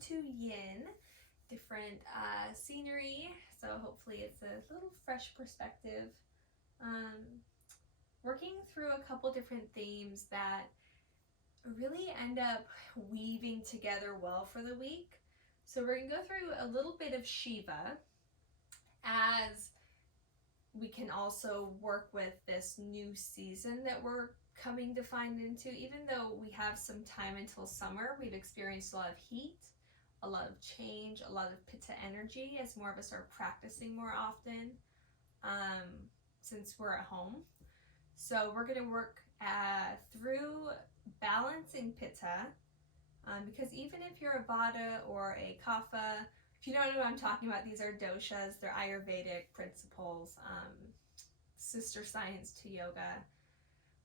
to Yin, different scenery, so hopefully it's a little fresh perspective. Working through a couple different themes that really end up weaving together well for the week. So we're going to go through a little bit of Shiva, as we can also work with this new season that we're coming to find into. Even though we have some time until summer, we've experienced a lot of heat, a lot of change, a lot of Pitta energy as more of us are practicing more often since we're at home. So we're going to work through balancing Pitta, because even if you're a Vata or a Kapha, if you don't know what I'm talking about, these are doshas, they're Ayurvedic principles, sister science to yoga.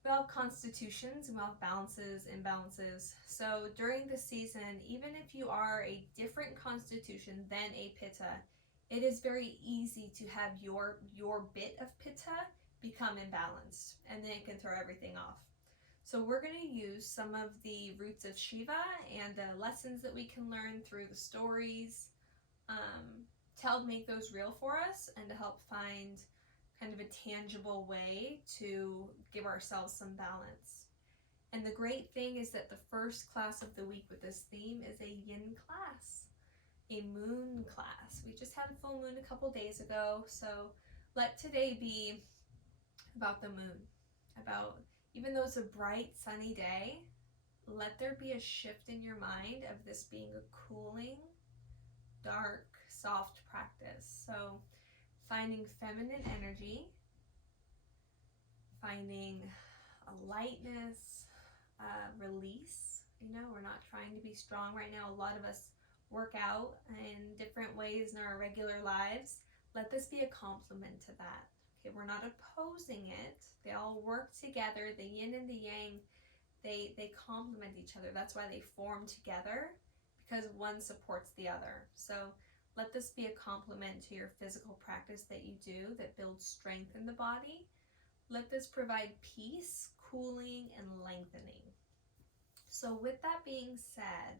We all have constitutions and we all have balances, imbalances. So during the season, even if you are a different constitution than a Pitta, it is very easy to have your bit of Pitta become imbalanced, and then it can throw everything off. So we're going to use some of the roots of Shiva and the lessons that we can learn through the stories to help make those real for us and to help find kind of a tangible way to give ourselves some balance. And the great thing is that the first class of the week with this theme is a yin class, a moon class. We just had a full moon a couple days ago, so let today be about the moon, about, even though it's a bright sunny day, let there be a shift in your mind of this being a cooling, dark, soft practice. So finding feminine energy, finding a lightness, release. We're not trying to be strong right now. A lot of us work out in different ways in our regular lives. Let this be a complement to that. Okay, we're not opposing it. They all work together. The yin and the yang, they complement each other. That's why they form together, because one supports the other. So let this be a complement to your physical practice that you do that builds strength in the body. Let this provide peace, cooling, and lengthening. So with that being said,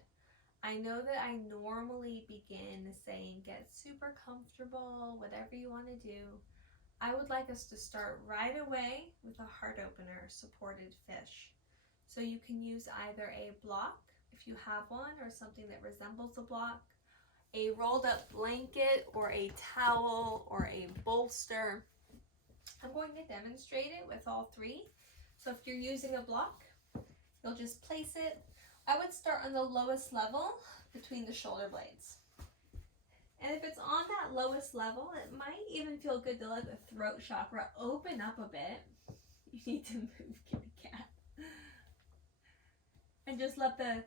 I know that I normally begin saying get super comfortable, whatever you want to do. I would like us to start right away with a heart opener, supported fish. So you can use either a block, if you have one, or something that resembles a block, a rolled up blanket or a towel or a bolster. I'm going to demonstrate it with all three. So if you're using a block, you'll just place it. I would start on the lowest level between the shoulder blades. And if it's on that lowest level, it might even feel good to let the throat chakra open up a bit. You need to move, kitty cat. And just let the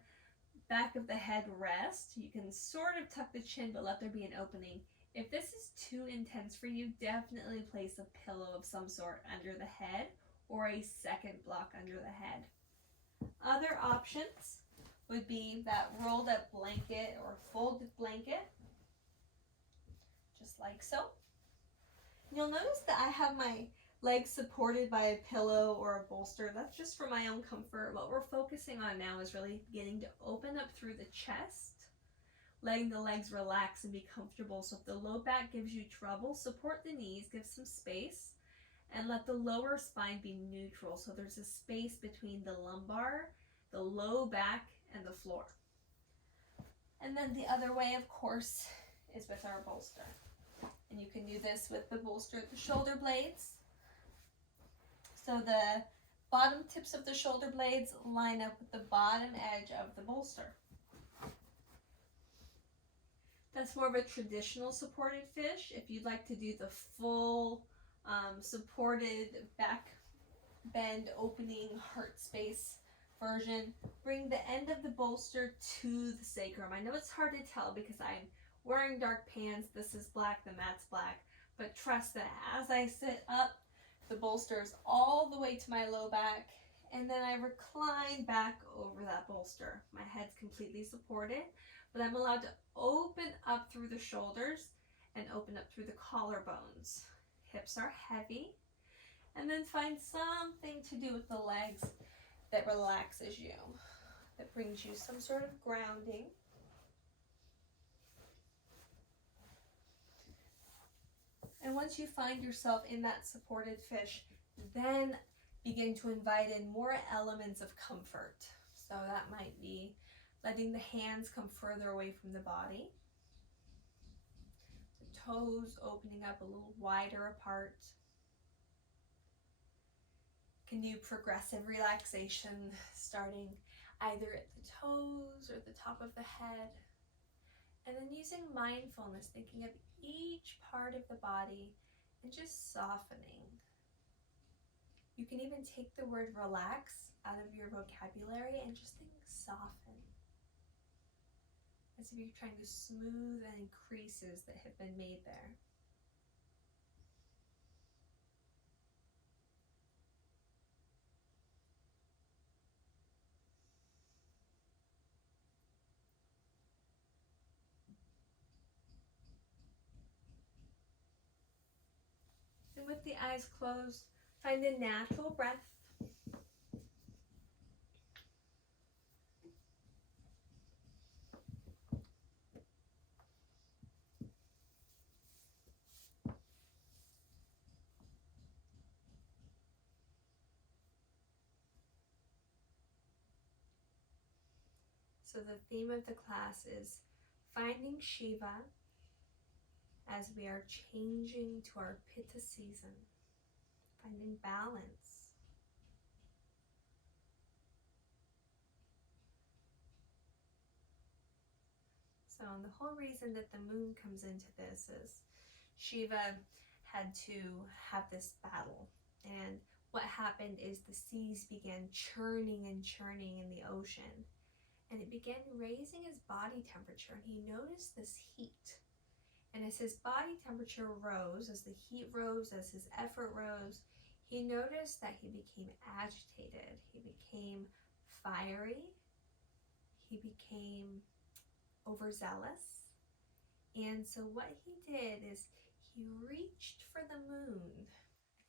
back of the head rest. You can sort of tuck the chin, but let there be an opening. If this is too intense for you, definitely place a pillow of some sort under the head or a second block under the head. Other options would be that rolled up blanket or folded blanket, just like so. You'll notice that I have my legs supported by a pillow or a bolster. That's just for my own comfort. What we're focusing on now is really beginning to open up through the chest, letting the legs relax and be comfortable. So if the low back gives you trouble, support the knees, give some space, and let the lower spine be neutral. So there's a space between the lumbar, the low back, and the floor. And then the other way, of course, is with our bolster. And you can do this with the bolster at the shoulder blades. So the bottom tips of the shoulder blades line up with the bottom edge of the bolster. That's more of a traditional supported fish. If you'd like to do the full supported back bend opening heart space version, bring the end of the bolster to the sacrum. I know it's hard to tell because I'm wearing dark pants. This is black, the mat's black. But trust that as I sit up, the bolster is all the way to my low back, and then I recline back over that bolster. My head's completely supported, but I'm allowed to open up through the shoulders and open up through the collarbones. Hips are heavy, and then find something to do with the legs that relaxes you, that brings you some sort of grounding. once you find yourself in that supported fish, then begin to invite in more elements of comfort. So that might be letting the hands come further away from the body, the toes opening up a little wider apart. You can do progressive relaxation, starting either at the toes or the top of the head, and then using mindfulness, thinking of each part of the body and just softening. You can even take the word relax out of your vocabulary and just think soften. As if you're trying to smooth any creases that have been made there. And with the eyes closed, find a natural breath. So the theme of the class is finding Shiva as we are changing to our Pitta season, finding balance. So the whole reason that the moon comes into this is Shiva had to have this battle, and what happened is the seas began churning and churning in the ocean, and it began raising his body temperature, and he noticed this heat. And as his body temperature rose, as the heat rose, as his effort rose, he noticed that he became agitated, he became fiery, he became overzealous. And so what he did is he reached for the moon,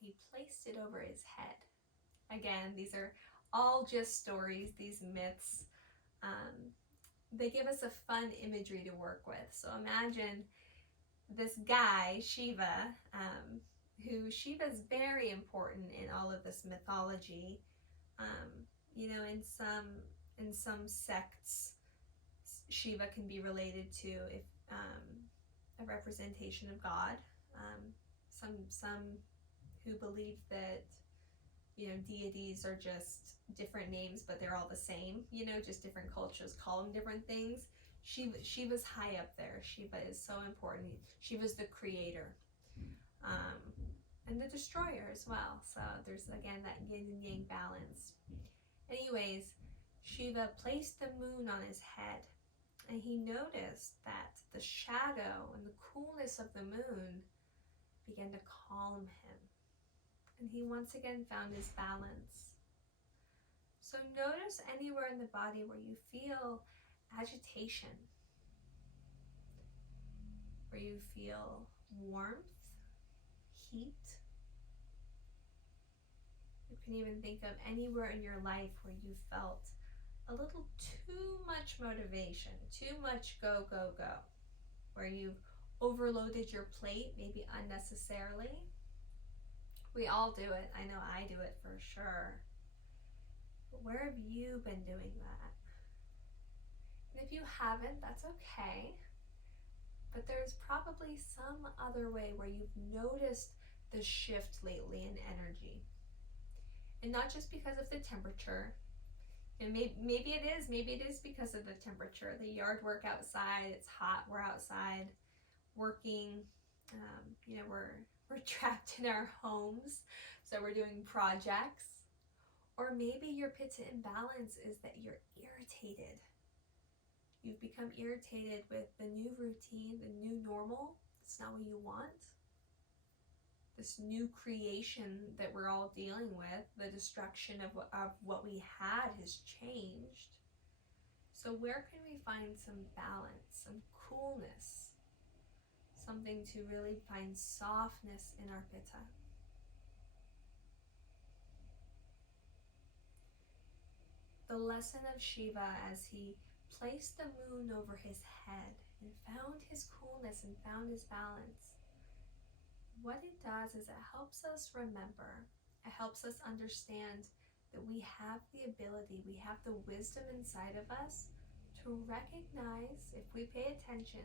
he placed it over his head. Again, these are all just stories, these myths. They give us a fun imagery to work with. So imagine this guy, Shiva, who Shiva is very important in all of this mythology. You know, in some sects, Shiva can be related to a representation of God. Some who believe that, you know, deities are just different names, but they're all the same. You know, just different cultures call them different things. Shiva's high up there. Shiva is so important. Shiva's the creator, and the destroyer as well. So there's again that yin and yang balance. Anyways, Shiva placed the moon on his head, and he noticed that the shadow and the coolness of the moon began to calm him, and he once again found his balance. So notice anywhere in the body where you feel agitation, where you feel warmth, heat. You can even think of anywhere in your life where you felt a little too much motivation, too much go, go, go, where you've overloaded your plate, maybe unnecessarily. We all do it. I know I do it for sure. But where have you been doing that? And if you haven't, that's okay. But there's probably some other way where you've noticed the shift lately in energy. And not just because of the temperature. And maybe it is because of the temperature. The yard work outside, it's hot, we're outside working. You know, we're trapped in our homes, so we're doing projects. Or maybe your Pitta imbalance is that you're irritated. You've become irritated with the new routine, the new normal. It's not what you want. This new creation that we're all dealing with, the destruction of what we had has changed. So where can we find some balance, some coolness, something to really find softness in our Pitta? The lesson of Shiva as he placed the moon over his head and found his coolness and found his balance what it does is it helps us remember, it helps us understand that we have the ability, we have the wisdom inside of us to recognize, if we pay attention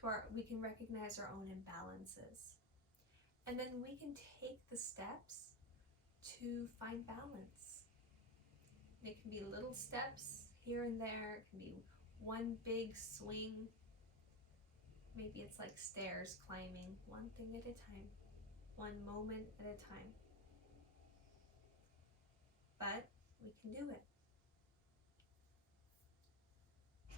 to we can recognize our own imbalances. And then we can take the steps to find balance. It can be little steps here and there, it can be one big swing. Maybe it's like stairs climbing, one thing at a time, one moment at a time. But we can do it.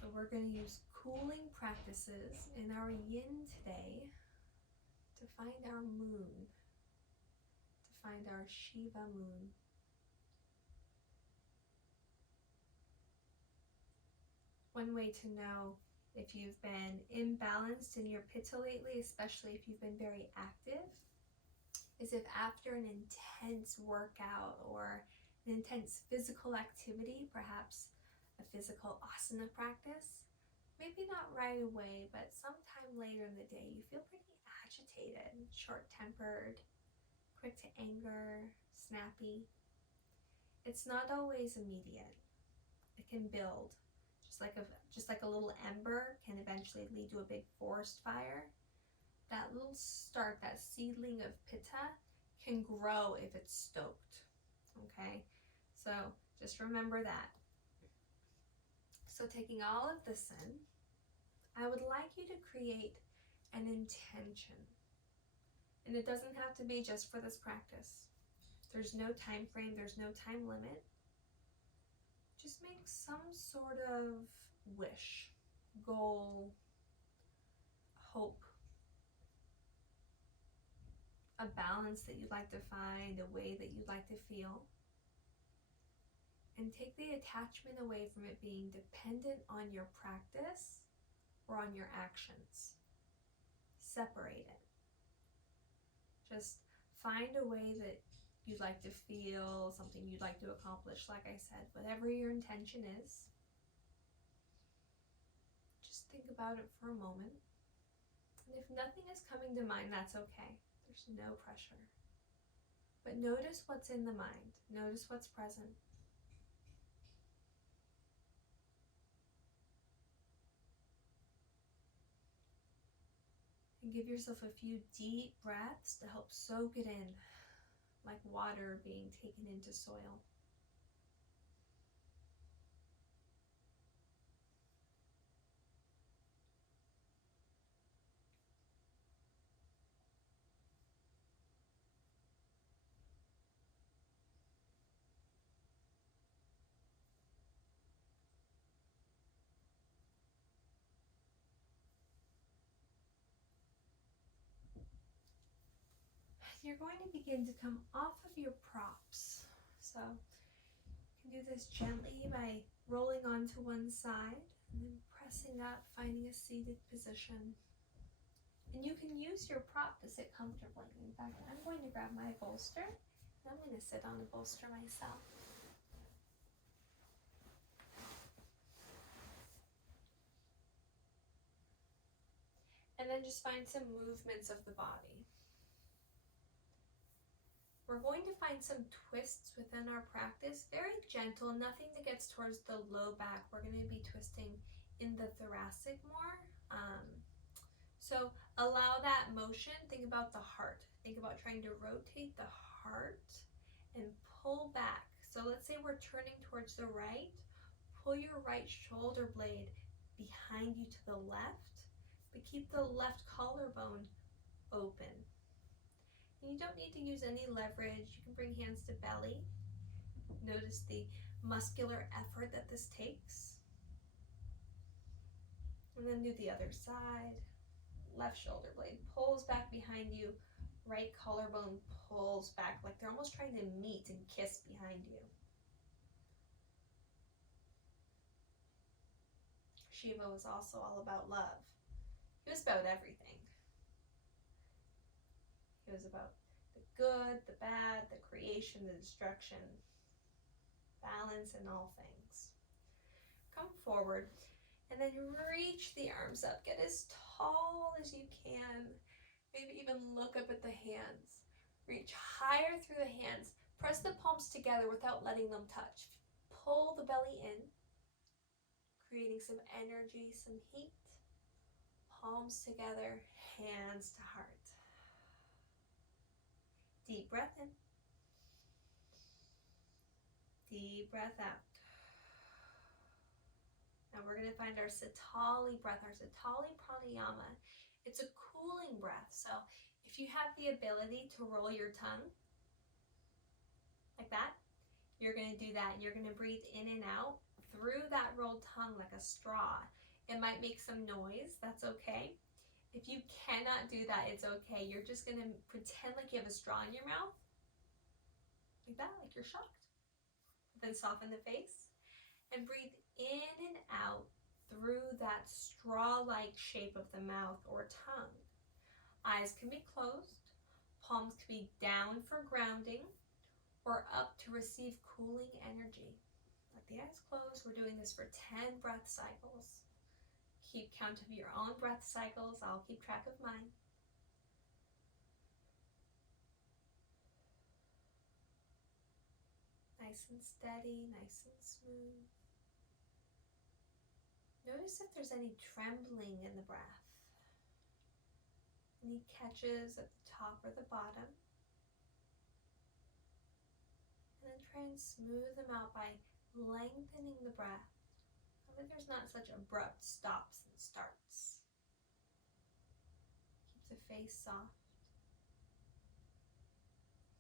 So we're going to use cooling practices in our yin today to find our moon, to find our Shiva moon. One way to know if you've been imbalanced in your Pitta lately, especially if you've been very active, is if after an intense workout or an intense physical activity, perhaps a physical asana practice, maybe not right away, but sometime later in the day, you feel pretty agitated, short-tempered, quick to anger, snappy. It's not always immediate. It can build. Just like a little ember can eventually lead to a big forest fire. That little start, that seedling of Pitta, can grow if it's stoked. Okay, so just remember that. So taking all of this in, I would like you to create an intention. And it doesn't have to be just for this practice. There's no time frame, there's no time limit. Just make some sort of wish, goal, hope, a balance that you'd like to find, a way that you'd like to feel. And take the attachment away from it being dependent on your practice or on your actions. Separate it. Just find a way that you'd like to feel, something you'd like to accomplish, like I said, whatever your intention is. Just think about it for a moment. And if nothing is coming to mind, that's okay. There's no pressure. But notice what's in the mind. Notice what's present. And give yourself a few deep breaths to help soak it in, like water being taken into soil. You're going to begin to come off of your props. So you can do this gently by rolling onto one side and then pressing up, finding a seated position. And you can use your prop to sit comfortably. In fact, I'm going to grab my bolster and I'm going to sit on a bolster myself. And then just find some movements of the body. We're going to find some twists within our practice, very gentle, nothing that gets towards the low back. We're going to be twisting in the thoracic more. So allow that motion. Think about the heart. Think about trying to rotate the heart and pull back. So let's say we're turning towards the right. Pull your right shoulder blade behind you to the left, but keep the left collarbone open. And you don't need to use any leverage. You can bring hands to belly. Notice the muscular effort that this takes. And then do the other side. Left shoulder blade pulls back behind you. Right collarbone pulls back like they're almost trying to meet and kiss behind you. Shiva was also all about love. He was about everything. It was about the good, the bad, the creation, the destruction, balance in all things. Come forward and then reach the arms up. Get as tall as you can. Maybe even look up at the hands. Reach higher through the hands. Press the palms together without letting them touch. Pull the belly in, creating some energy, some heat. Palms together, hands to heart. Deep breath in. Deep breath out. Now we're going to find our Sitali breath, our Sitali pranayama. It's a cooling breath. So if you have the ability to roll your tongue like that, you're going to do that. And you're going to breathe in and out through that rolled tongue like a straw. It might make some noise. That's okay. If you cannot do that, it's okay. You're just going to pretend like you have a straw in your mouth. Like that, like you're shocked. Then soften the face and breathe in and out through that straw-like shape of the mouth or tongue. Eyes can be closed, palms can be down for grounding or up to receive cooling energy. Let the eyes close. We're doing this for 10 breath cycles. Keep count of your own breath cycles. I'll keep track of mine. Nice and steady, nice and smooth. Notice if there's any trembling in the breath. Any catches at the top or the bottom. And then try and smooth them out by lengthening the breath. So that there's not such abrupt stops and starts. Keep the face soft.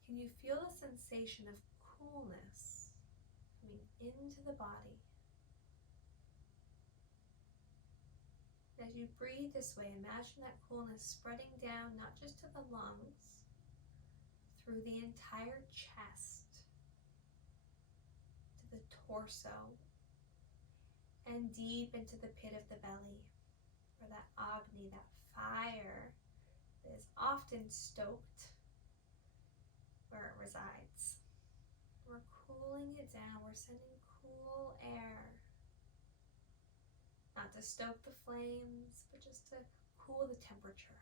Can you feel a sensation of coolness coming into the body? As you breathe this way, imagine that coolness spreading down not just to the lungs, through the entire chest, to the torso, and deep into the pit of the belly, where that Agni, that fire, is often stoked, where it resides. We're cooling it down. We're sending cool air. Not to stoke the flames, but just to cool the temperature.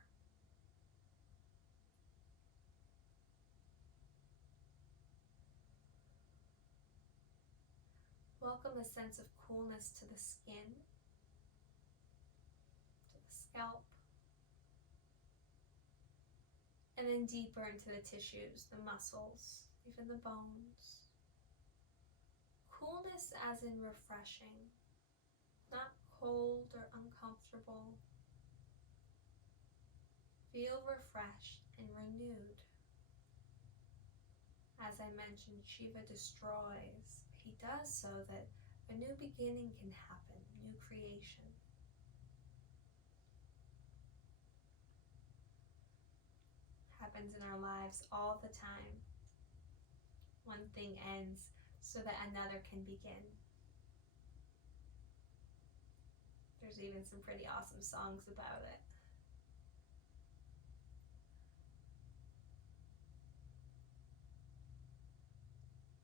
Welcome a sense of coolness to the skin, to the scalp, and then deeper into the tissues, the muscles, even the bones. Coolness as in refreshing, not cold or uncomfortable. Feel refreshed and renewed. As I mentioned, Shiva destroys. He does so that a new beginning can happen, new creation. Happens in our lives all the time. One thing ends so that another can begin. There's even some pretty awesome songs about it.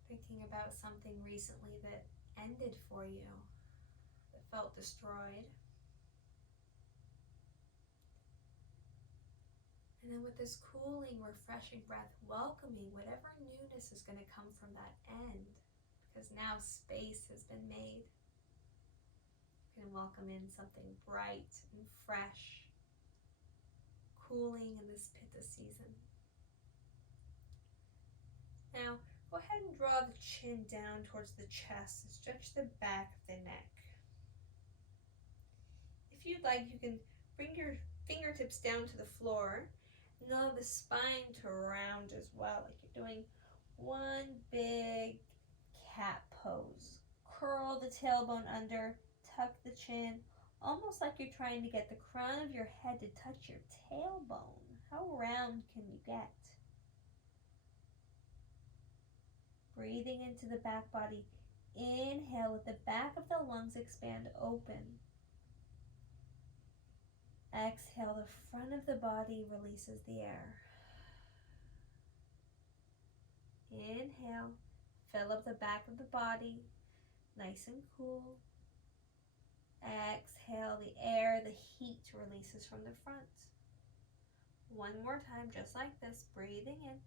Thinking about something recently that ended for you, that felt destroyed. And then with this cooling, refreshing breath, welcoming whatever newness is going to come from that end, because now space has been made. You can welcome in something bright and fresh, cooling in this Pitta season. Now, go ahead and draw the chin down towards the chest and stretch the back of the neck. If you'd like, you can bring your fingertips down to the floor and allow the spine to round as well, like you're doing one big cat pose. Curl the tailbone under, tuck the chin, almost like you're trying to get the crown of your head to touch your tailbone. How round can you get? Breathing into the back body. Inhale, let the back of the lungs expand open. Exhale, the front of the body releases the air. Inhale, fill up the back of the body, nice and cool. Exhale, the air, the heat releases from the front. One more time, just like this, breathing in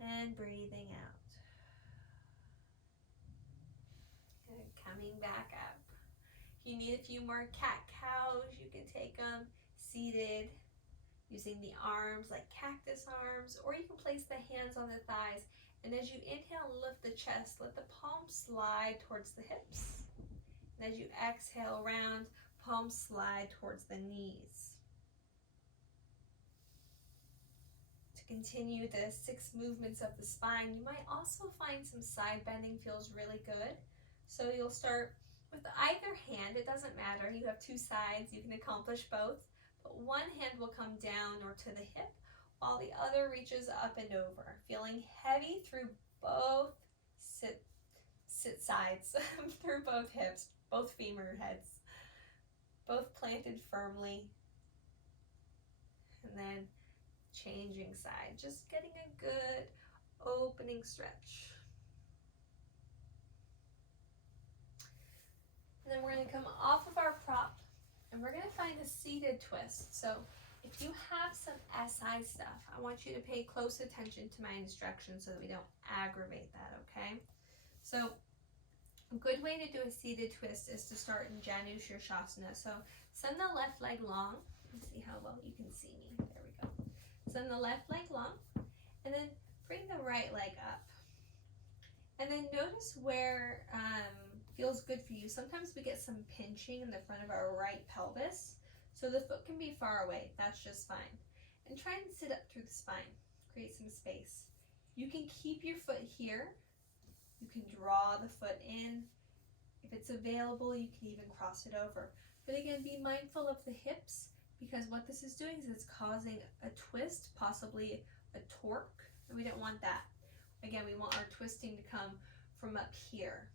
and breathing out. And coming back up. If you need a few more cat-cows, you can take them seated, using the arms like cactus arms, or you can place the hands on the thighs. And as you inhale, lift the chest, let the palms slide towards the hips. And as you exhale, round, palms slide towards the knees. To continue the 6 movements of the spine, you might also find some side bending feels really good. So you'll start with either hand, it doesn't matter, you have 2 sides, you can accomplish both. But one hand will come down or to the hip, while the other reaches up and over, feeling heavy through both sit sides, through both hips, both femur heads, both planted firmly. And then changing side, just getting a good opening stretch. And then we're going to come off of our prop and we're going to find a seated twist. So if you have some SI stuff, I want you to pay close attention to my instructions so that we don't aggravate that, okay? So a good way to do a seated twist is to start in Janu Shirshasana. So send the left leg long. Let's see how well you can see me. There we go. Send the left leg long and then bring the right leg up. And then notice where feels good for you. Sometimes we get some pinching in the front of our right pelvis, so the foot can be far away. That's just fine. And try and sit up through the spine. Create some space. You can keep your foot here. You can draw the foot in. If it's available, you can even cross it over. But again, be mindful of the hips, because what this is doing is it's causing a twist, possibly a torque, and we don't want that. Again, we want our twisting to come from up here.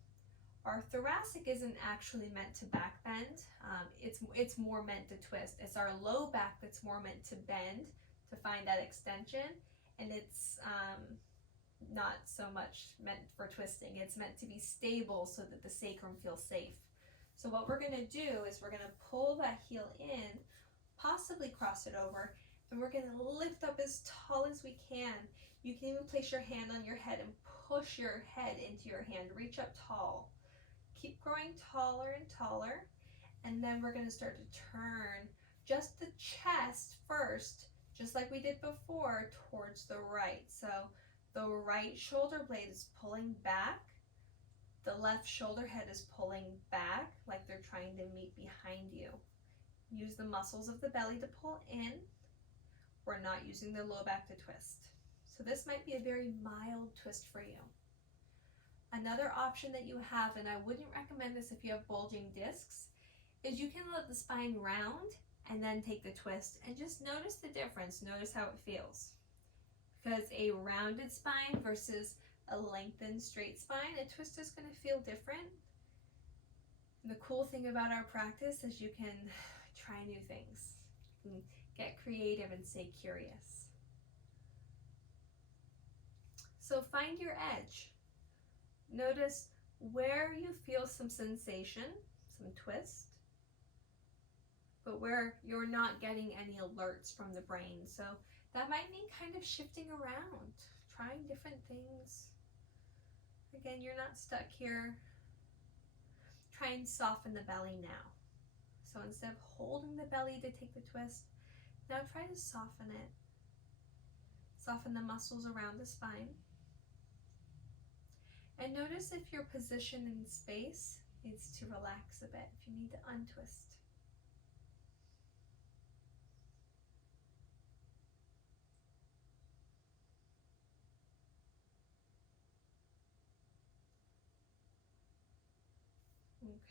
Our thoracic isn't actually meant to back bend. It's more meant to twist. It's our low back that's more meant to bend, to find that extension, and it's not so much meant for twisting. It's meant to be stable so that the sacrum feels safe. So what we're going to do is we're going to pull that heel in, possibly cross it over, and we're going to lift up as tall as we can. You can even place your hand on your head and push your head into your hand. Reach up tall. Keep growing taller and taller. And then we're going to start to turn just the chest first, just like we did before, towards the right. So the right shoulder blade is pulling back. The left shoulder head is pulling back like they're trying to meet behind you. Use the muscles of the belly to pull in. We're not using the low back to twist. So this might be a very mild twist for you. Another option that you have, and I wouldn't recommend this if you have bulging discs, is you can let the spine round and then take the twist and just notice the difference. Notice how it feels. Because a rounded spine versus a lengthened straight spine, a twist is going to feel different. And the cool thing about our practice is you can try new things. You can get creative and stay curious. So find your edge. Notice where you feel some sensation, some twist, but where you're not getting any alerts from the brain. So that might mean kind of shifting around, trying different things. Again, you're not stuck here. Try and soften the belly now. So instead of holding the belly to take the twist, now try to soften it. Soften the muscles around the spine. And notice if your position in space needs to relax a bit, if you need to untwist.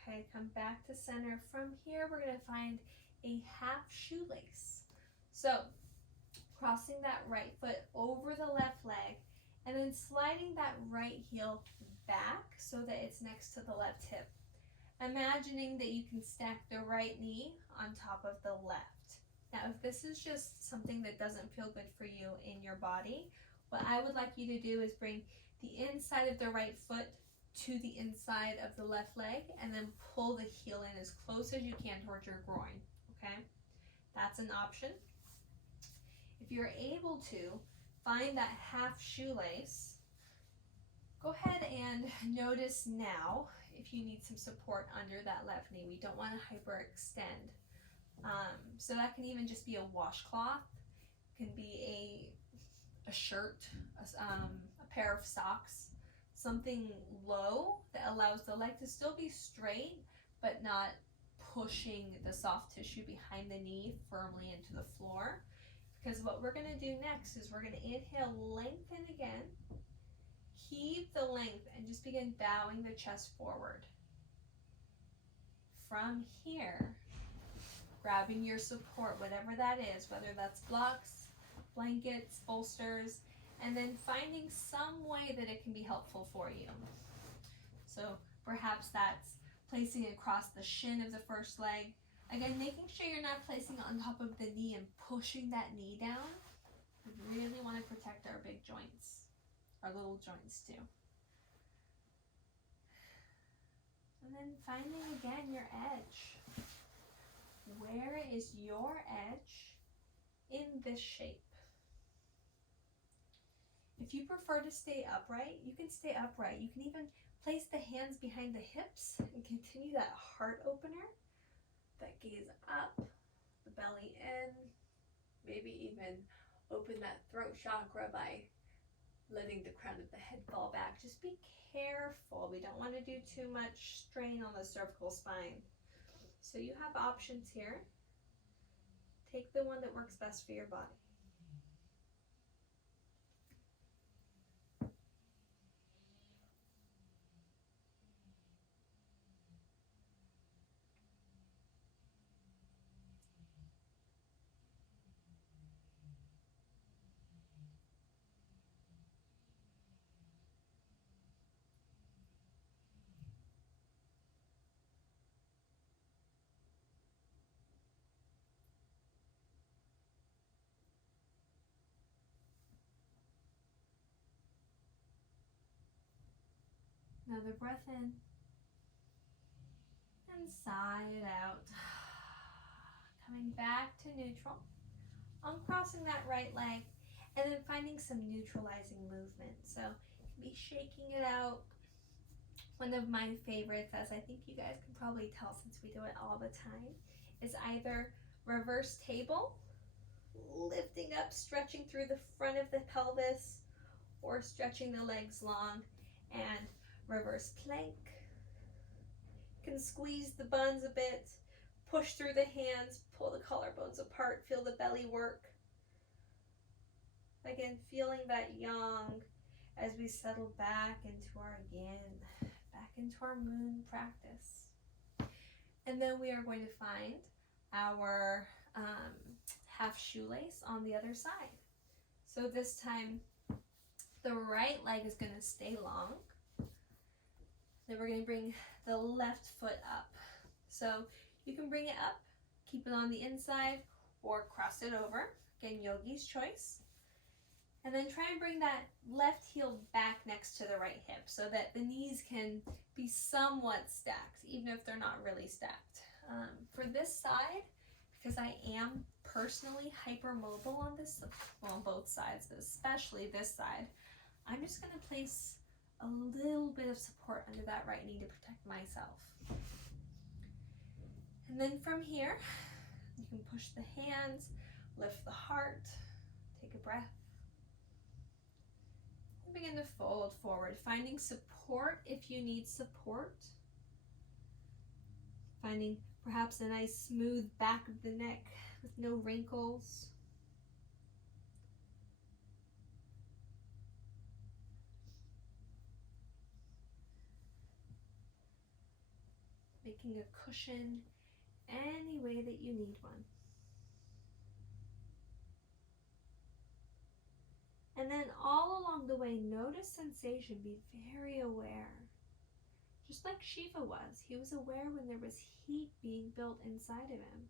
Okay, come back to center. From here, we're going to find a half shoelace. So, crossing that right foot over the left leg, and then sliding that right heel back so that it's next to the left hip. Imagining that you can stack the right knee on top of the left. Now, if this is just something that doesn't feel good for you in your body, what I would like you to do is bring the inside of the right foot to the inside of the left leg and then pull the heel in as close as you can towards your groin, okay? That's an option. If you're able to, find that half shoelace. Go ahead and notice now if you need some support under that left knee. We don't want to hyperextend. So that can even just be a washcloth, can be a shirt, a pair of socks, something low that allows the leg to still be straight but not pushing the soft tissue behind the knee firmly into the floor. Because what we're going to do next is we're going to inhale, lengthen again, keep the length, and just begin bowing the chest forward. From here, grabbing your support, whatever that is, whether that's blocks, blankets, bolsters, and then finding some way that it can be helpful for you. So perhaps that's placing it across the shin of the first leg. Again, making sure you're not placing it on top of the knee and pushing that knee down. We really want to protect our big joints, our little joints too. And then finding again your edge. Where is your edge in this shape? If you prefer to stay upright, you can stay upright. You can even place the hands behind the hips and continue that heart opener. That gaze up, the belly in, maybe even open that throat chakra by letting the crown of the head fall back. Just be careful. We don't want to do too much strain on the cervical spine. So you have options here. Take the one that works best for your body. Another breath in and sigh it out. Coming back to neutral, uncrossing that right leg, and then finding some neutralizing movement. So you can be shaking it out. One of my favorites, as I think you guys can probably tell since we do it all the time, is either reverse table, lifting up, stretching through the front of the pelvis, or stretching the legs long, and reverse plank. You can squeeze the buns a bit, push through the hands, pull the collarbones apart, feel the belly work. Again, feeling that yang as we settle back into our yin, back into our moon practice. And then we are going to find our half shoelace on the other side. So this time, the right leg is going to stay long. Then we're going to bring the left foot up. So you can bring it up, keep it on the inside, or cross it over. Again, yogi's choice. And then try and bring that left heel back next to the right hip so that the knees can be somewhat stacked, even if they're not really stacked. For this side, because I am personally hypermobile on this, well, on both sides, but especially this side, I'm just going to place a little bit of support under that right knee to protect myself. And then from here, you can push the hands, lift the heart, take a breath, and begin to fold forward, finding support if you need support. Finding perhaps a nice smooth back of the neck with no wrinkles. Making a cushion any way that you need one. And then all along the way, notice sensation, be very aware. Just like Shiva was, he was aware when there was heat being built inside of him.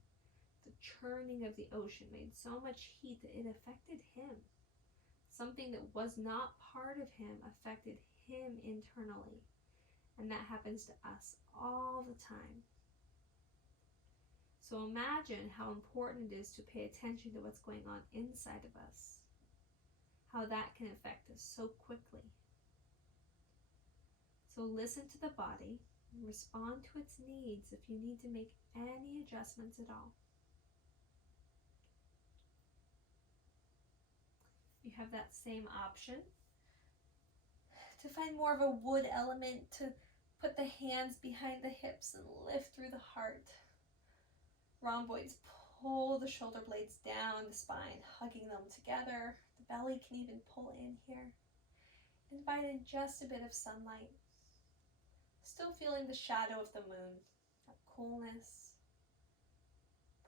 The churning of the ocean made so much heat that it affected him. Something that was not part of him affected him internally. And that happens to us all the time. So imagine how important it is to pay attention to what's going on inside of us, how that can affect us so quickly. So listen to the body and respond to its needs if you need to make any adjustments at all. You have that same option to find more of a wood element, to put the hands behind the hips and lift through the heart. Rhomboids pull the shoulder blades down the spine, hugging them together. The belly can even pull in here. Invite in just a bit of sunlight. Still feeling the shadow of the moon, that coolness.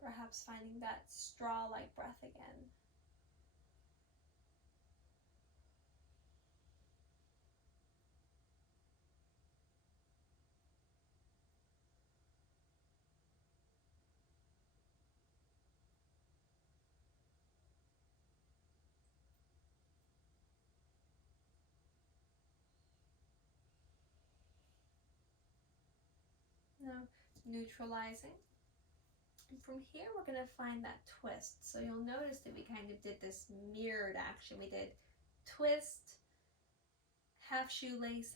Perhaps finding that straw-like breath again. Now, neutralizing. And from here, we're going to find that twist. So you'll notice that we kind of did this mirrored action. We did twist, half shoelace,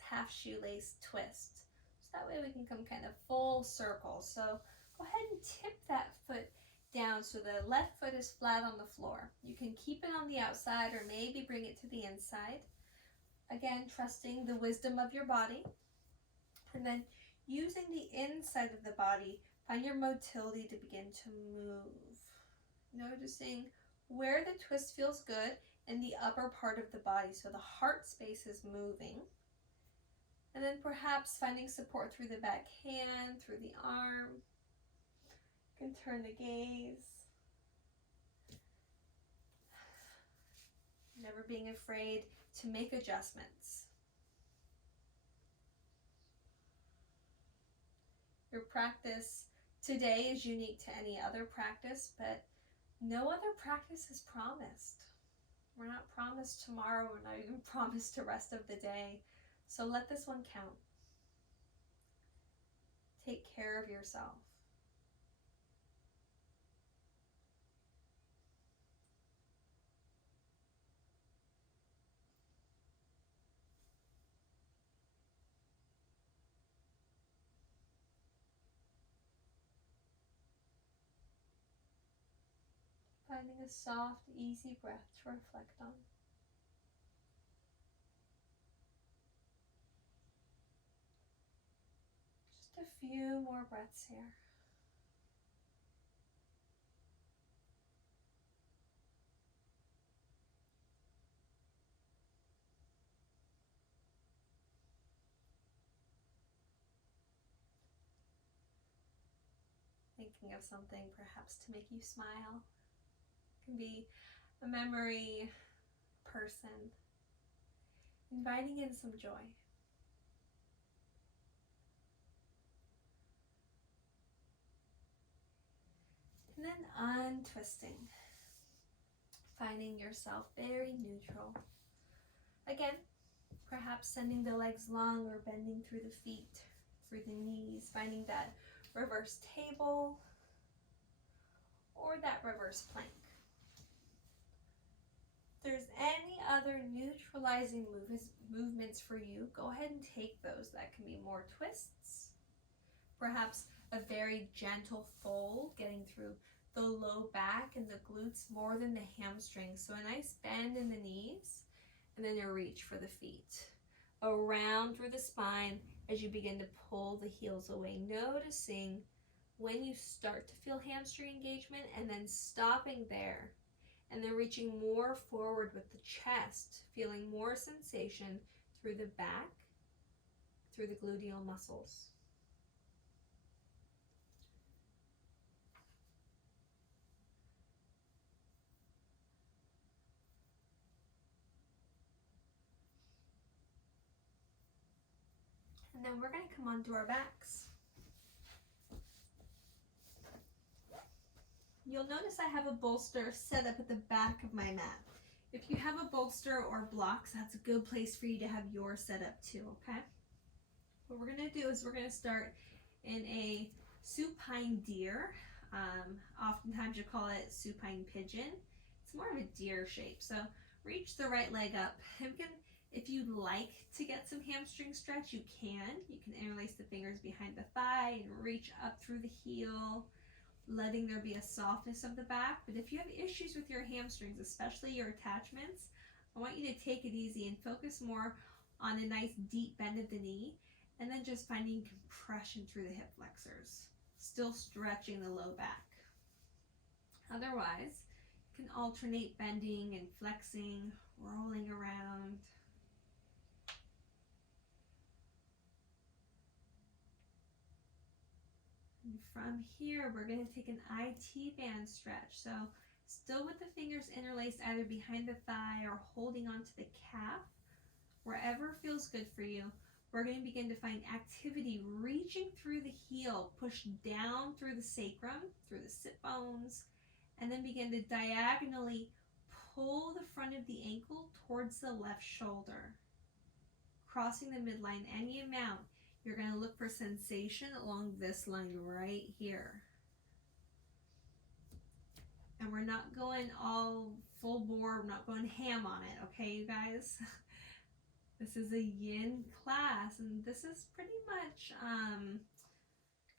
twist. So that way we can come kind of full circle. So go ahead and tip that foot down so the left foot is flat on the floor. You can keep it on the outside or maybe bring it to the inside. Again, trusting the wisdom of your body. And then using the inside of the body, find your motility to begin to move. Noticing where the twist feels good in the upper part of the body, so the heart space is moving. And then perhaps finding support through the back hand, through the arm. You can turn the gaze. Never being afraid to make adjustments. Your practice today is unique to any other practice, but no other practice is promised. We're not promised tomorrow. We're not even promised the rest of the day. So let this one count. Take care of yourself. Finding a soft, easy breath to reflect on. Just a few more breaths here. Thinking of something perhaps to make you smile. It can be a memory, person. Inviting in some joy. And then untwisting. Finding yourself very neutral. Again, perhaps sending the legs long or bending through the feet, through the knees, finding that reverse table or that reverse plank. If there's any other neutralizing movements for you, go ahead and take those. That can be more twists, perhaps a very gentle fold, getting through the low back and the glutes more than the hamstrings. So a nice bend in the knees, and then a reach for the feet. Around through the spine as you begin to pull the heels away, noticing when you start to feel hamstring engagement and then stopping there. And then reaching more forward with the chest, feeling more sensation through the back, through the gluteal muscles. And then we're going to come onto our backs. You'll notice I have a bolster set up at the back of my mat. If you have a bolster or blocks, that's a good place for you to have yours set up too, okay? What we're going to do is we're going to start in a supine deer. Oftentimes you call it supine pigeon. It's more of a deer shape. So reach the right leg up. If you'd like to get some hamstring stretch, you can. You can interlace the fingers behind the thigh and reach up through the heel, letting there be a softness of the back. But if you have issues with your hamstrings, especially your attachments, I want you to take it easy and focus more on a nice deep bend of the knee, and then just finding compression through the hip flexors, still stretching the low back. Otherwise, you can alternate bending and flexing, rolling around. And from here, we're going to take an IT band stretch. So still with the fingers interlaced either behind the thigh or holding onto the calf, wherever feels good for you. We're going to begin to find activity reaching through the heel, push down through the sacrum, through the sit bones, and then begin to diagonally pull the front of the ankle towards the left shoulder, crossing the midline any amount. You're going to look for sensation along this line right here. And we're not going all full bore, we're not going ham on it, okay, you guys? This is a yin class, and this is pretty much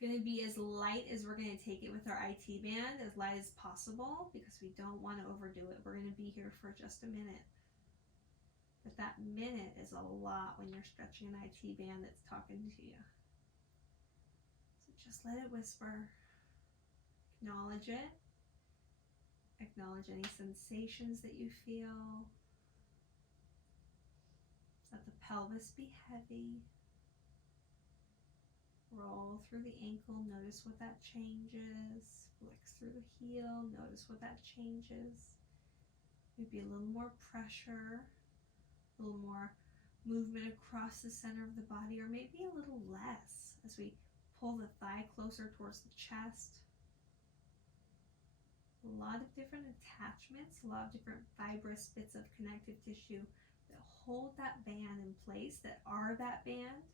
going to be as light as we're going to take it with our IT band, as light as possible, because we don't want to overdo it. We're going to be here for just a minute. But that minute is a lot when you're stretching an IT band that's talking to you. So just let it whisper. Acknowledge it. Acknowledge any sensations that you feel. Let the pelvis be heavy. Roll through the ankle. Notice what that changes. Flex through the heel. Notice what that changes. Maybe a little more pressure. A little more movement across the center of the body, or maybe a little less as we pull the thigh closer towards the chest. A lot of different attachments, a lot of different fibrous bits of connective tissue that hold that band in place, that are that band.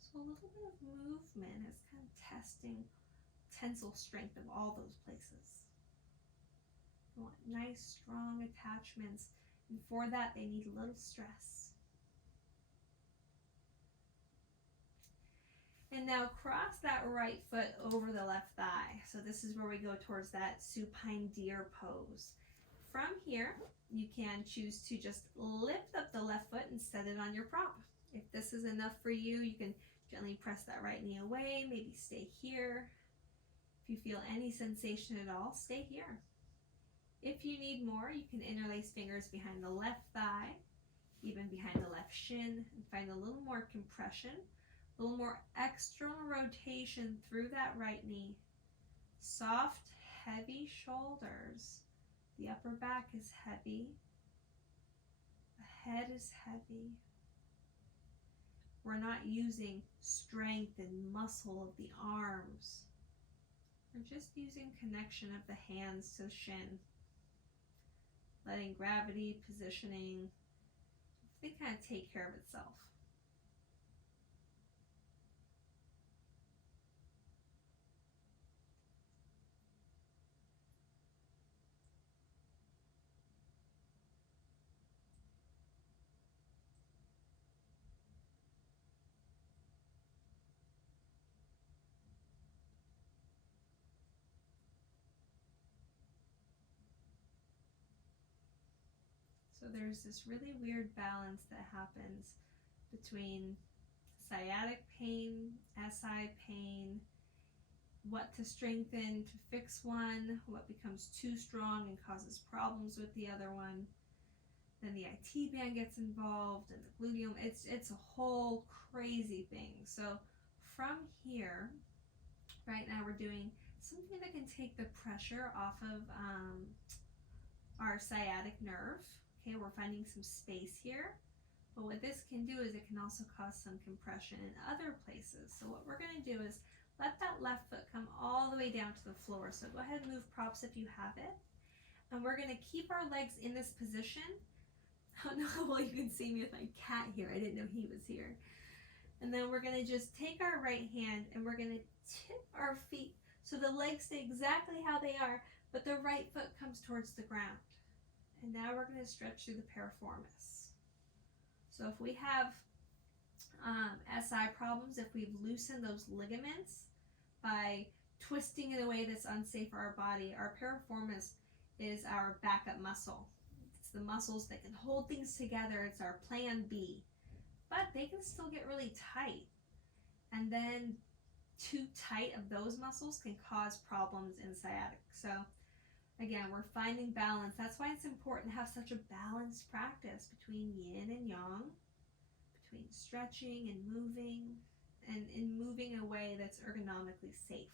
So a little bit of movement is kind of testing tensile strength of all those places. You want nice, strong attachments. And for that, they need a little stress. And now cross that right foot over the left thigh. So this is where we go towards that supine deer pose. From here, you can choose to just lift up the left foot and set it on your prop. If this is enough for you, you can gently press that right knee away, maybe stay here. If you feel any sensation at all, stay here. If you need more, you can interlace fingers behind the left thigh, even behind the left shin, and find a little more compression, a little more external rotation through that right knee. Soft, heavy shoulders. The upper back is heavy. The head is heavy. We're not using strength and muscle of the arms. We're just using connection of the hands to the shin. Letting gravity, positioning, they kind of take care of itself. So there's this really weird balance that happens between sciatic pain, SI pain, what to strengthen to fix one, what becomes too strong and causes problems with the other one. Then the IT band gets involved and the gluteum. It's a whole crazy thing. So from here, right now we're doing something that can take the pressure off of our sciatic nerve. Okay, we're finding some space here, but what this can do is it can also cause some compression in other places. So what we're going to do is let that left foot come all the way down to the floor. So go ahead and move props if you have it. And we're going to keep our legs in this position. Oh no, well, you can see me with my cat here. I didn't know he was here. And then we're going to just take our right hand and we're going to tip our feet So the legs stay exactly how they are, but the right foot comes towards the ground. And now we're going to stretch through the piriformis. So if we have SI problems, if we've loosened those ligaments by twisting in a way that's unsafe for our body, our piriformis is our backup muscle. It's the muscles that can hold things together. It's our plan B. But they can still get really tight. And then too tight of those muscles can cause problems in sciatic. So again, we're finding balance. That's why it's important to have such a balanced practice between yin and yang, between stretching and moving in a way that's ergonomically safe.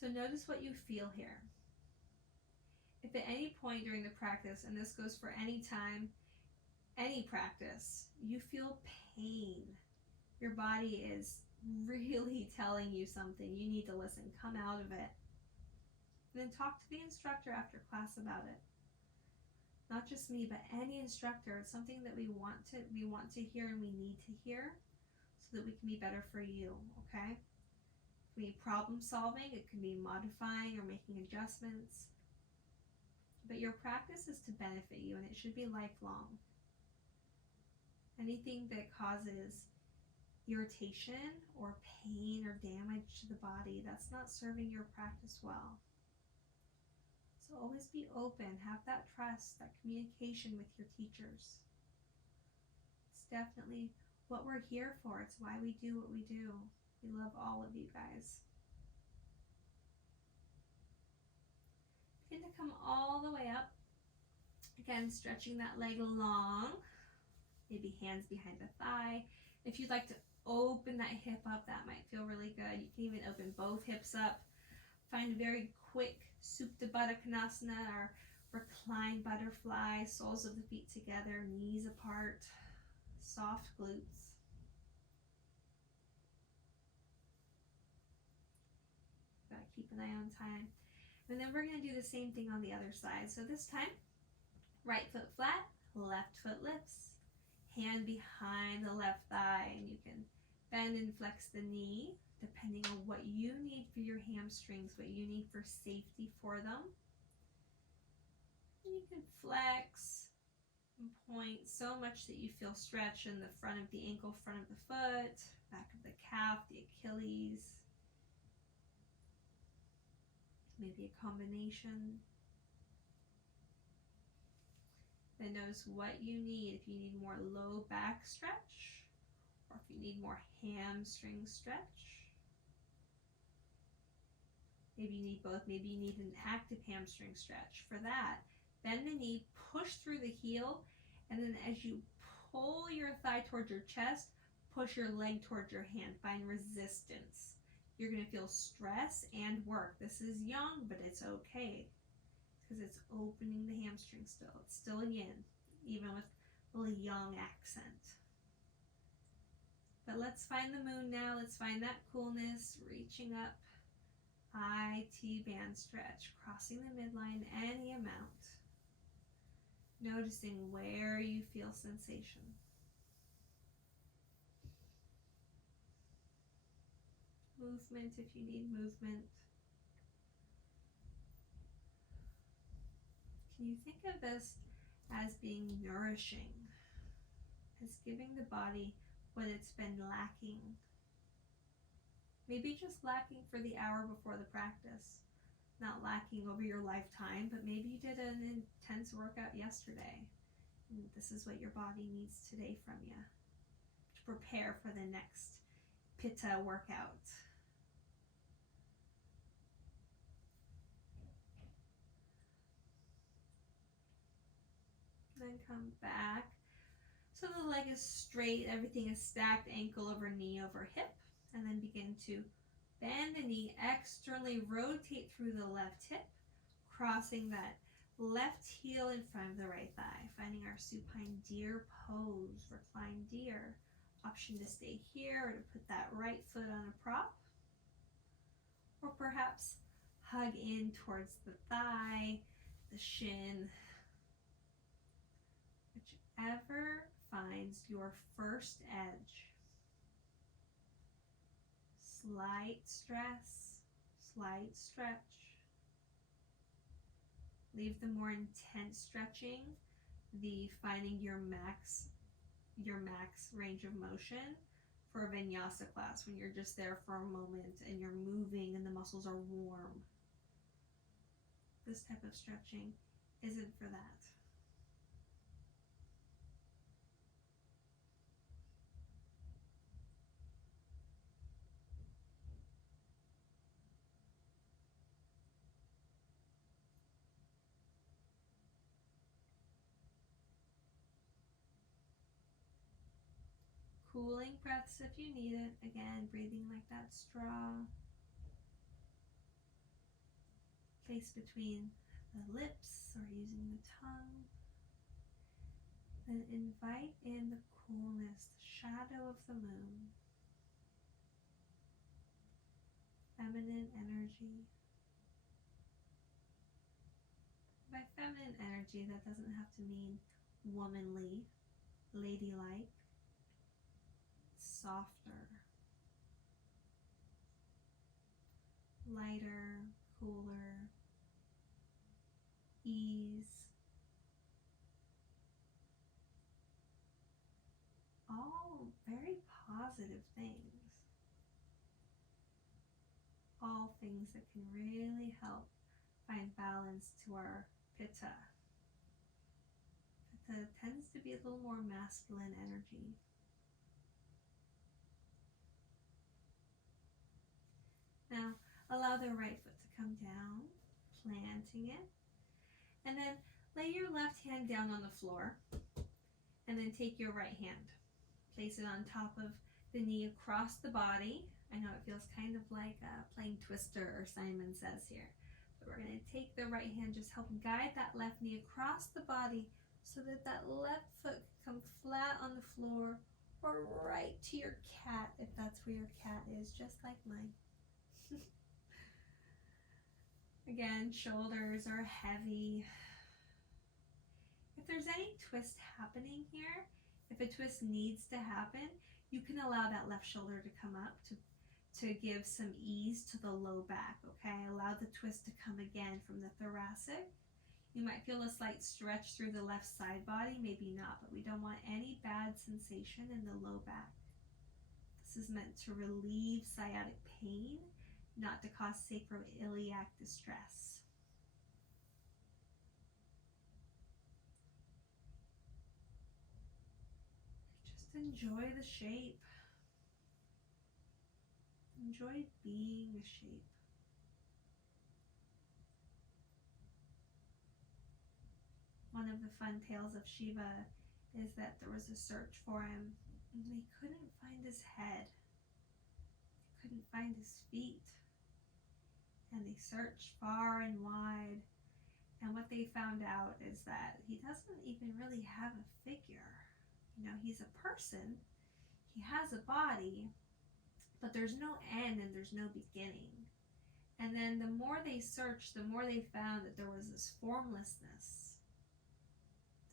So notice what you feel here. If at any point during the practice, and this goes for any time, any practice, you feel pain, your body is really telling you something, you need to listen, come out of it. And then talk to the instructor after class about it. Not just me, but any instructor. It's something that we want to hear and we need to hear so that we can be better for you, okay? It can be problem solving, it can be modifying or making adjustments. But your practice is to benefit you, and it should be lifelong. Anything that causes irritation or pain or damage to the body, that's not serving your practice well. So always be open, have that trust, that communication with your teachers. It's definitely what we're here for. It's why we do what we do. We love all of you guys. Begin to come all the way up. Again, stretching that leg long. Maybe hands behind the thigh. If you'd like to open that hip up, that might feel really good. You can even open both hips up. Find a very quick Supta Baddha Konasana, or reclined butterfly, soles of the feet together, knees apart, soft glutes. Gotta keep an eye on time. And then we're going to do the same thing on the other side. So this time, right foot flat, left foot lifts. Hand behind the left thigh, and you can bend and flex the knee depending on what you need for your hamstrings, what you need for safety for them. And you can flex and point so much that you feel stretch in the front of the ankle, front of the foot, back of the calf, the Achilles. Maybe a combination. Then notice what you need. If you need more low back stretch, or if you need more hamstring stretch. Maybe you need both. Maybe you need an active hamstring stretch. For that, bend the knee, push through the heel, and then as you pull your thigh towards your chest, push your leg towards your hand. Find resistance. You're going to feel stress and work. This is yang, but it's okay, because it's opening the hamstring still. It's still yin, even with a little yang accent. But let's find the moon now. Let's find that coolness, reaching up. IT band stretch, crossing the midline any amount. Noticing where you feel sensation. Movement if you need movement. Can you think of this as being nourishing, as giving the body what it's been lacking? Maybe just lacking for the hour before the practice, not lacking over your lifetime, but maybe you did an intense workout yesterday, and this is what your body needs today from you to prepare for the next Pitta workout. Then come back. So the leg is straight, everything is stacked, ankle over knee over hip. And then begin to bend the knee, externally rotate through the left hip, crossing that left heel in front of the right thigh, finding our supine deer pose, reclined deer. Option to stay here or to put that right foot on a prop, or perhaps hug in towards the thigh, the shin, whichever finds your first edge. slight stress, slight stretch. Leave the more intense stretching, the finding your max range of motion, for a vinyasa class when you're just there for a moment and you're moving and the muscles are warm. This type of stretching isn't for that. Cooling breaths if you need it. Again, breathing like that straw. Place between the lips or using the tongue. Then invite in the coolness, the shadow of the moon. Feminine energy. By feminine energy, that doesn't have to mean womanly, ladylike. Softer, lighter, cooler, ease. All very positive things. All things that can really help find balance to our Pitta. Pitta tends to be a little more masculine energy. Now, allow the right foot to come down, planting it. And then lay your left hand down on the floor. And then take your right hand. Place it on top of the knee across the body. I know it feels kind of like playing Twister, or Simon Says here. But we're going to take the right hand, just help guide that left knee across the body so that that left foot can come flat on the floor or right to your cat, if that's where your cat is, just like mine. Again, shoulders are heavy. If there's any twist happening here, if a twist needs to happen, you can allow that left shoulder to come up to give some ease to the low back, okay? Allow the twist to come again from the thoracic. You might feel a slight stretch through the left side body, maybe not, but we don't want any bad sensation in the low back. This is meant to relieve sciatic pain, not to cause sacroiliac distress. Just enjoy the shape. Enjoy being a shape. One of the fun tales of Shiva is that there was a search for him, and they couldn't find his head. They couldn't find his feet. And they searched far and wide. And what they found out is that he doesn't even really have a figure. You know, he's a person. He has a body, but there's no end and there's no beginning. And then the more they searched, the more they found that there was this formlessness.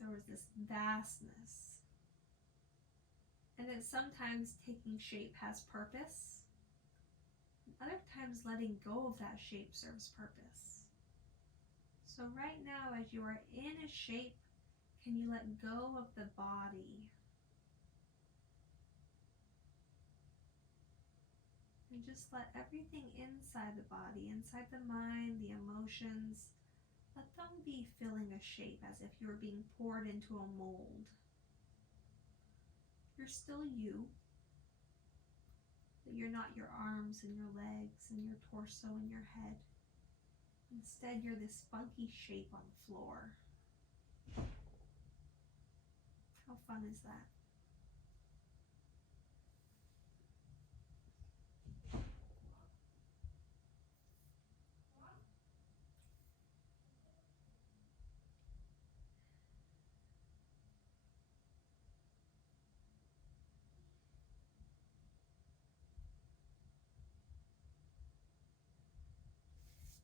There was this vastness. And that sometimes taking shape has purpose. And other times letting go of that shape serves purpose. So right now, as you are in a shape, can you let go of the body? And just let everything inside the body, inside the mind, the emotions, let them be filling a shape as if you were being poured into a mold. You're still you, but you're not your arms and your legs and your torso and your head. Instead, you're this funky shape on the floor. How fun is that?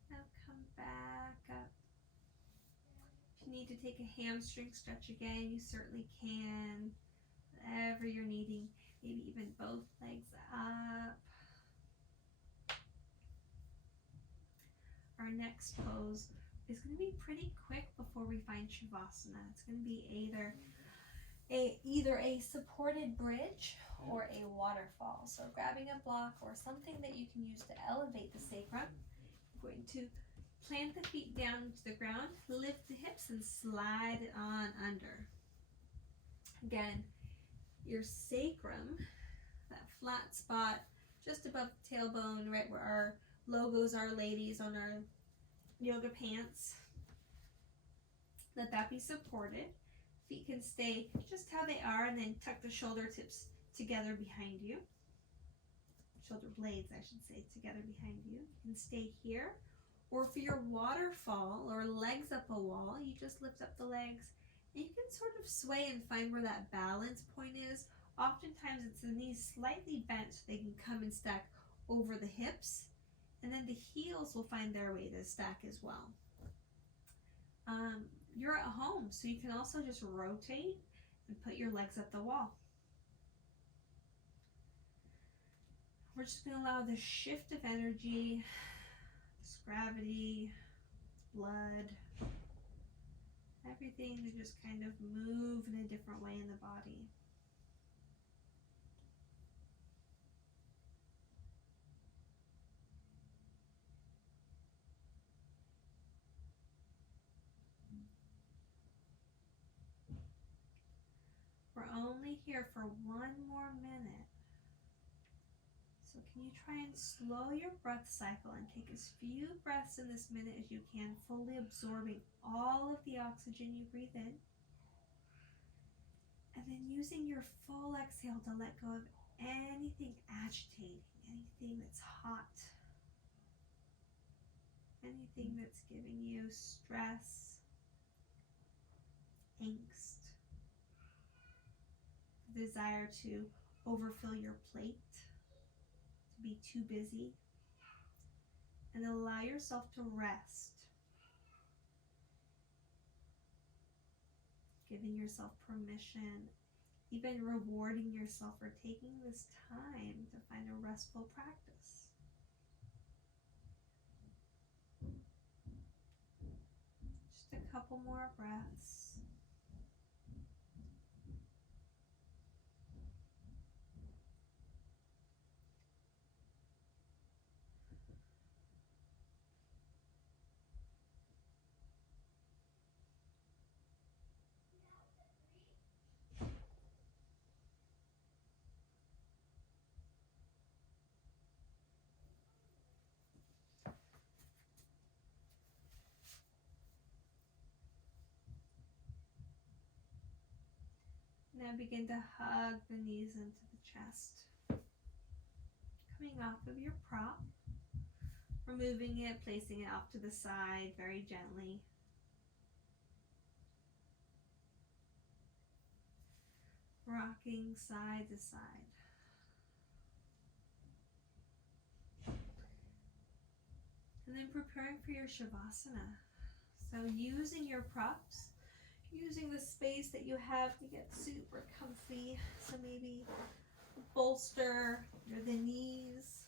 Now come back up. If you need to take a hamstring stretch again, you certainly can. Whatever you're needing, maybe even both legs up. next pose is going to be pretty quick before we find Shavasana. It's going to be either a supported bridge or a waterfall. So grabbing a block or something that you can use to elevate the sacrum. I'm going to plant the feet down to the ground, lift the hips, and slide it on under. Again, your sacrum, that flat spot just above the tailbone, right where our logos are, ladies, on our yoga pants. Let that be supported. Feet can stay just how they are, and then tuck the shoulder tips together behind you. Shoulder blades, I should say, together behind you. You can stay here. Or for your waterfall or legs up a wall, you just lift up the legs. And you can sort of sway and find where that balance point is. Oftentimes it's the knees slightly bent so they can come and stack over the hips. And then the heels will find their way to stack as well. You're at home, so you can also just rotate and put your legs up the wall. We're just going to allow the shift of energy, this gravity, blood, everything to just kind of move in a different way in the body. We're only here for 1 more minute. So can you try and slow your breath cycle and take as few breaths in this minute as you can, fully absorbing all of the oxygen you breathe in. And then using your full exhale to let go of anything agitating, anything that's hot, anything that's giving you stress, angst, the desire to overfill your plate, to be too busy, and allow yourself to rest, giving yourself permission, even rewarding yourself for taking this time to find a restful practice. Just a couple more breaths. Now begin to hug the knees into the chest. Coming off of your prop, removing it, placing it off to the side very gently. Rocking side to side. And then preparing for your Shavasana. So using your props, using the space that you have to get super comfy. So maybe a bolster under the knees,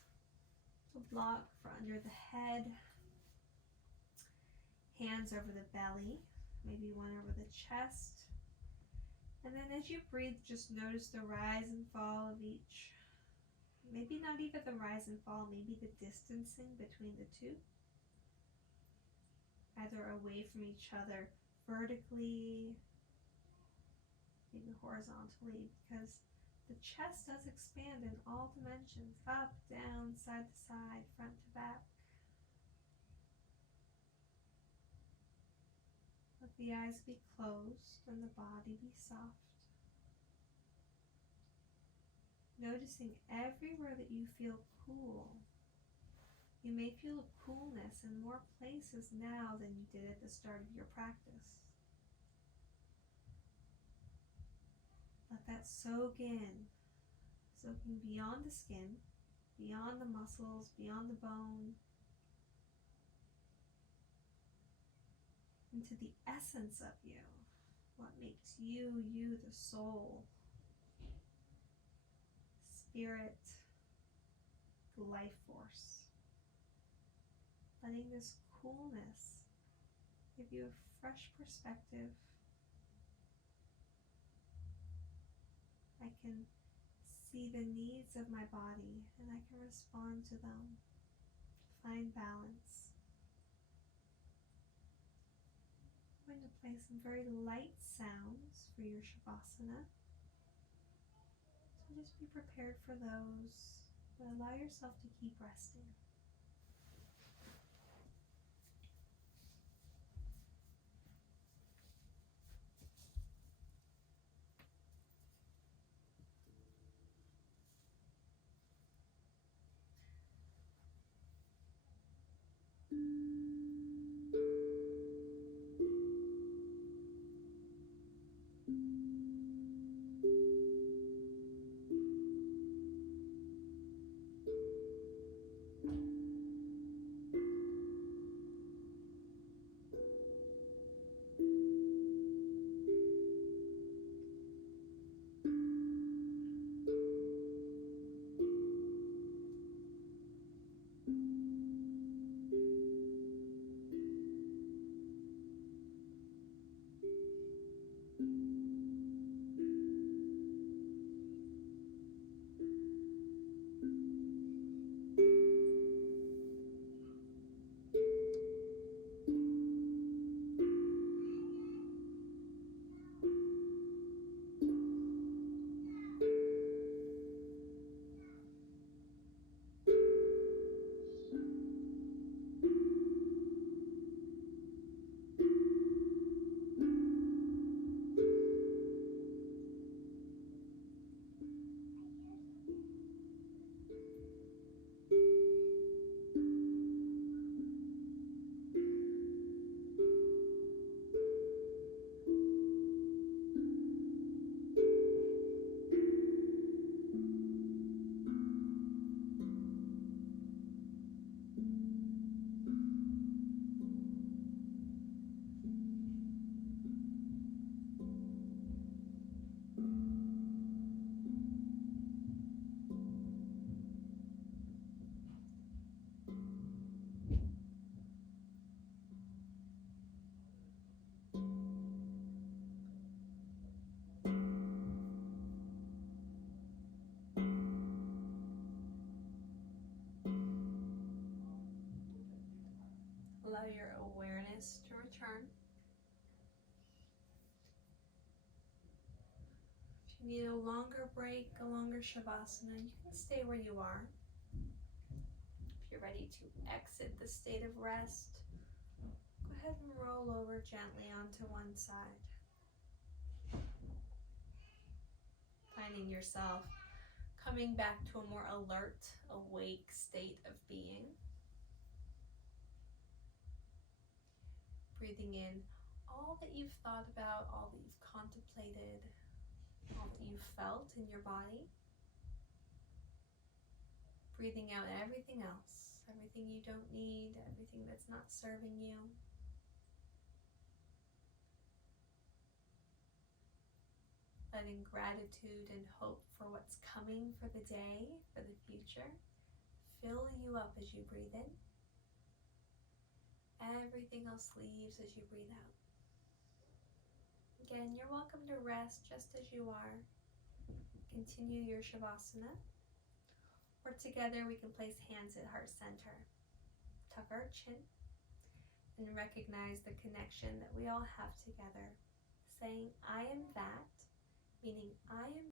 a block for under the head, hands over the belly, maybe one over the chest. And then as you breathe, just notice the rise and fall of each. Maybe not even the rise and fall, maybe the distancing between the two. Either away from each other vertically, maybe horizontally, because the chest does expand in all dimensions, up, down, side to side, front to back. Let the eyes be closed and the body be soft. Noticing everywhere that you feel cool. You may feel a coolness in more places now than you did at the start of your practice. Let that soak in, soaking beyond the skin, beyond the muscles, beyond the bone, into the essence of you, what makes you, you, the soul, spirit, the life force. Letting this coolness, give you a fresh perspective. I can see the needs of my body and I can respond to them, find balance. I'm going to play some very light sounds for your Shavasana. So just be prepared for those, but allow yourself to keep resting. Allow your awareness to return. If you need a longer break, a longer Shavasana, you can stay where you are. If you're ready to exit the state of rest, go ahead and roll over gently onto one side. Finding yourself coming back to a more alert, awake state of being. Breathing in all that you've thought about, all that you've contemplated, all that you've felt in your body. Breathing out everything else, everything you don't need, everything that's not serving you. Letting gratitude and hope for what's coming for the day, for the future, fill you up as you breathe in. Everything else leaves as you breathe out. Again, you're welcome to rest just as you are. Continue your Shavasana. Or together we can place hands at heart center. Tuck our chin and recognize the connection that we all have together. Saying, I am that, meaning I am